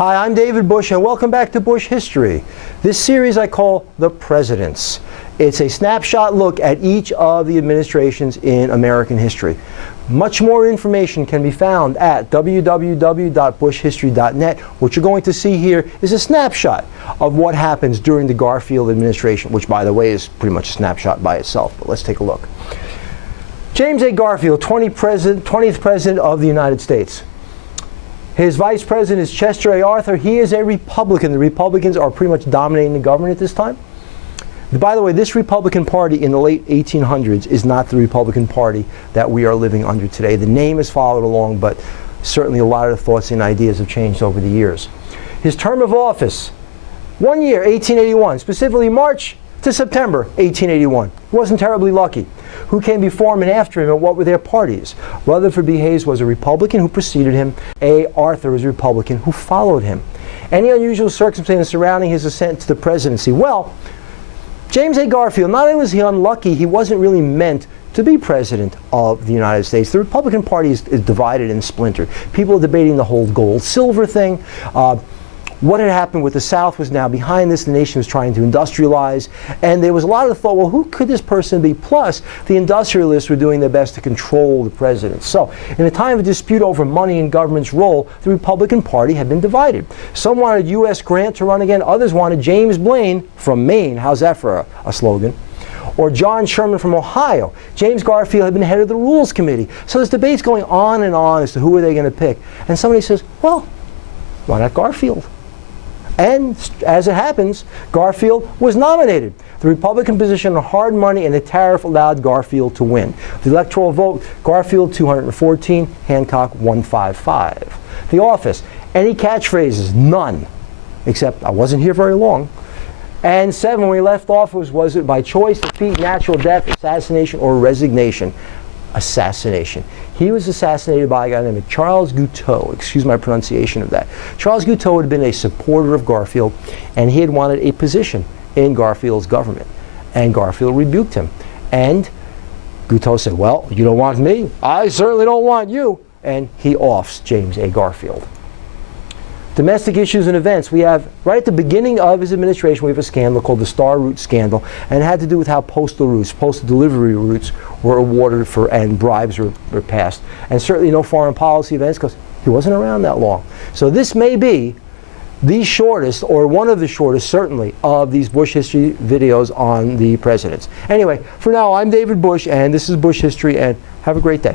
Hi, I'm David Busch, and welcome back to Busch History. This series I call The Presidents. It's a snapshot look at each of the administrations in American history. Much more information can be found at www.bushhistory.net. What you're going to see here is a snapshot of what happens during the Garfield administration, which, by the way, is pretty much a snapshot by itself. But let's take a look. James A. Garfield, 20th President of the United States. His vice president is Chester A. Arthur. He is a Republican. The Republicans are pretty much dominating the government at this time. By the way, this Republican Party in the late 1800s is not the Republican Party that we are living under today. The name has followed along, but certainly a lot of the thoughts and ideas have changed over the years. His term of office, 1 year, 1881, specifically March to September 1881. He wasn't terribly lucky. Who came before him and after him, and what were their parties? Rutherford B. Hayes was a Republican who preceded him. A. Arthur was a Republican who followed him. Any unusual circumstances surrounding his ascent to the presidency? Well, James A. Garfield, not only was he unlucky, he wasn't really meant to be president of the United States. The Republican Party is divided and splintered. People are debating the whole gold-silver thing. What had happened with the South was now behind this. The nation was trying to industrialize. And there was a lot of thought, well, who could this person be? Plus, the industrialists were doing their best to control the president. So, in a time of dispute over money and government's role, the Republican Party had been divided. Some wanted U.S. Grant to run again. Others wanted James Blaine from Maine. How's that for a slogan? Or John Sherman from Ohio. James Garfield had been head of the Rules Committee. So there's debates going on and on as to who are they going to pick. And somebody says, well, why not Garfield? And as it happens, Garfield was nominated. The Republican position on hard money and the tariff allowed Garfield to win. The electoral vote, Garfield 214, Hancock 155. The office, any catchphrases? None. Except, I wasn't here very long. And 7, when we left office, was it by choice, defeat, natural death, assassination, or resignation? Assassination. He was assassinated by a guy named Charles Guiteau. Excuse my pronunciation of that. Charles Guiteau had been a supporter of Garfield, and he had wanted a position in Garfield's government. And Garfield rebuked him. And Guiteau said, well, you don't want me? I certainly don't want you. And he offs James A. Garfield. Domestic issues and events. We have, right at the beginning of his administration, we have a scandal called the Star Route Scandal, and it had to do with how postal delivery routes were awarded for, and bribes were passed. And certainly no foreign policy events, because he wasn't around that long. So this may be the shortest, or one of the shortest, certainly, of these Busch History videos on the presidents. Anyway, for now, I'm David Busch, and this is Busch History, and have a great day.